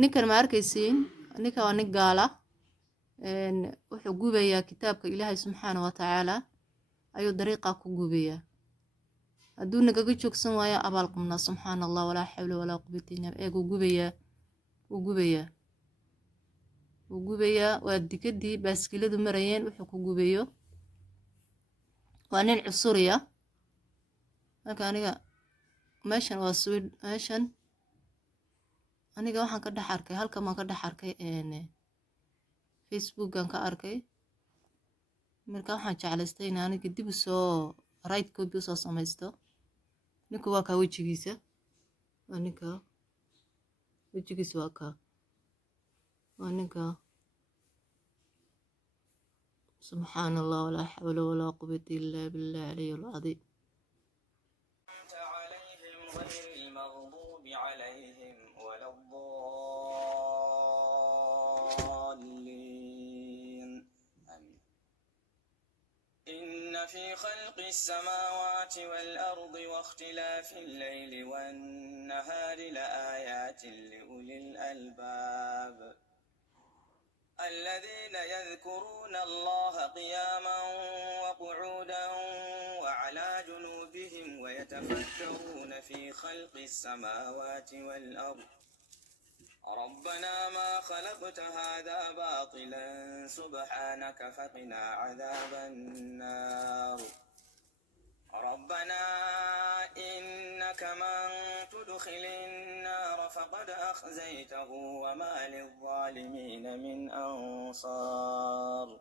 ninkan ma arkaysiin ninka waa nin gaala wuxuu gubayaa kitaabka ilaahay subxaana wa tacaala ayuu dariiqaa ku gubayaa hadduu nagaga joogsan waayo abaal qumnaa subxaana allah walaa xawla walaa quwata illa billah eeguu gubayaa waa dikadii baaskiladu marayeen wuxuu ku gubayo waa nin cusuriya marka aniga meeshan waa meeshan aniga waxaan ka dhex arkay halkan baan ka dhex arkay facebookan ka arkay marka waxaan jeclaystay in aniga dib u soo right copy u soo samaysto ninku waa kaa wejigiisa waa ninka wejigiisa waa kaa waa ninka subxaan allah walaa xawla walaa quwata illaa billah aliy alcadiim إن في خلق السماوات والأرض واختلاف الليل والنهار لآيات لأولي الألباب الذين يذكرون الله قياما وقعودا وعلى جنوبهم ويتفكرون في خلق السماوات والأرض ربنا ما خلقت هذا باطلا سبحانك فقنا عذاب النار ربنا إنك من تدخل النار فقد أخزيته وما للظالمين من أنصار